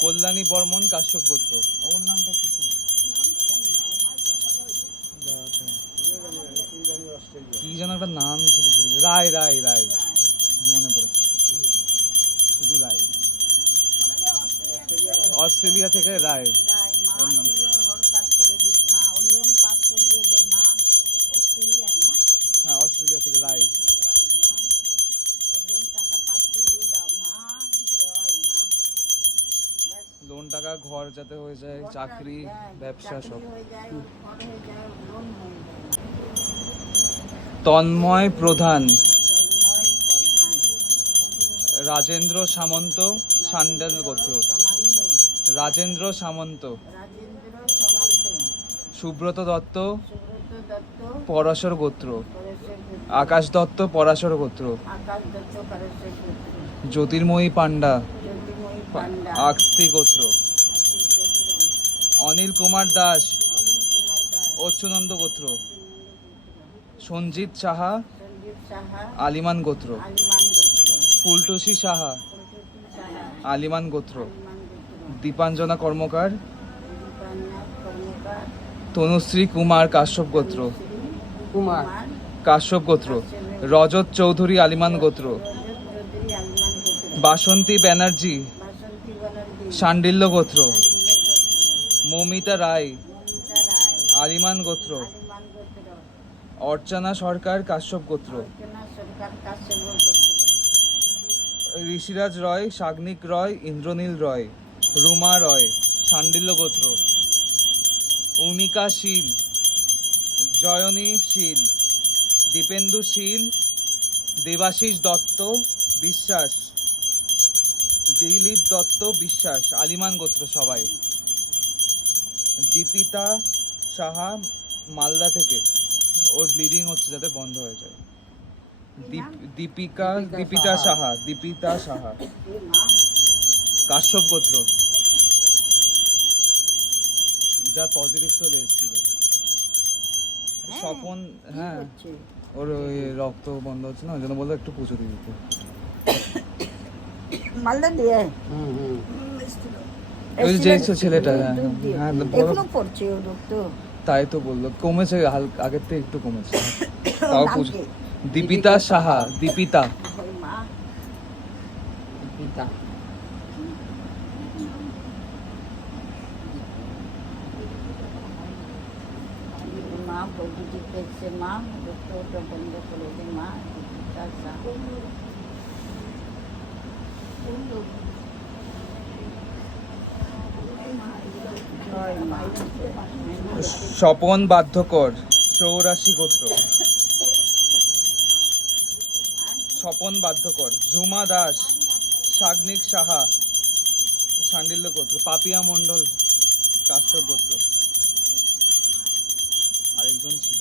কল্যাণী বর্মন, কাশ্যপ গোত্র। ওর নামটা কি ছিল। কি যেন একটা নাম ছিল শুধু রায় রায় রায়। মনে পড়েছে। শুধু রায়। অস্ট্রেলিয়া থেকে রায়। ওর নাম। টাকা ঘর যাতে হয়ে যায় চাকরি ব্যবসা সব। তন্ময় প্রধান। রাজেন্দ্র সামন্ত সান্ডেল গোত্র। রাজেন্দ্র সামন্ত। সুব্রত দত্ত পরাশর গোত্র। আকাশ দত্ত পরাশর গোত্র। জ্যোতির্ময়ী গোত্র আশিস গোত্র। অনিল কুমার দাস অচ্যুনন্দ গোত্র। সঞ্জিত সাহা আলিমান গোত্র। ফুলটুসি সাহা আলিমান গোত্র। দীপাঞ্জনা কর্মকার। তনুশ্রী কুমার কাশ্যপ গোত্র। কুমার। কাশ্যপ গোত্র। রজত চৌধুরী আলিমান গোত্র। বাসন্তী ব্যানার্জি। শান্ডিল্য গোত্র। মৌমিতা রায়। আলিমান গোত্র। অর্চনা সরকার কাশ্যপ গোত্র। অর্চনা সরকার কাশ্যপ গোত্র। ঋষিরাজ রয় সাগ্নিক রয় ইন্দ্রনীল রয় রুমা রয় শান্ডিল্য গোত্র। উমিকা শীল জয়নী শীল দীপেন্দু শীল দেবাশিস দত্ত বিশ্বাস দিলীপ দত্ত বিশ্বাস। আলিমান গোত্র সবাই। দীপিতা সাহা মালদা থেকে। ওর ব্লিডিং হচ্ছে যাতে বন্ধ হয়ে যায়। দীপিকা দীপিতা সাহা। দীপিতা সাহা। কাশ্যপ গোত্র। যা পজিটিভ চলে এসেছিল। স্বপন হ্যাঁ ওর ওই রক্ত বন্ধ হচ্ছে না ওই জন্য বলল একটু পুজো দিয়ে দিতে। মালদা দিয়ে? ওই যে ছেলেটা, হ্যাঁ, হ্যাঁ, বড়- এখনও পড়ছে ও রক্ত তাই তো বলল কমেছে হালকা আগের থেকে একটু কমেছে। তাও? দীপিতা সাহা দীপিতা। মা। মা পজিটিভ দেখছে মা ওটা বন্ধ করে দে মা সাহা। জয় মা স্বপন বাধ্যকর চৌরাশি গোত্র। স্বপন বাধ্যকর ঝুমা দাস, সাগ্নিক সাহা, সান্ডিল্য গোত্র, পাপিয়া মণ্ডল, কাশ্যপ গোত্র। আরেকজন ছিল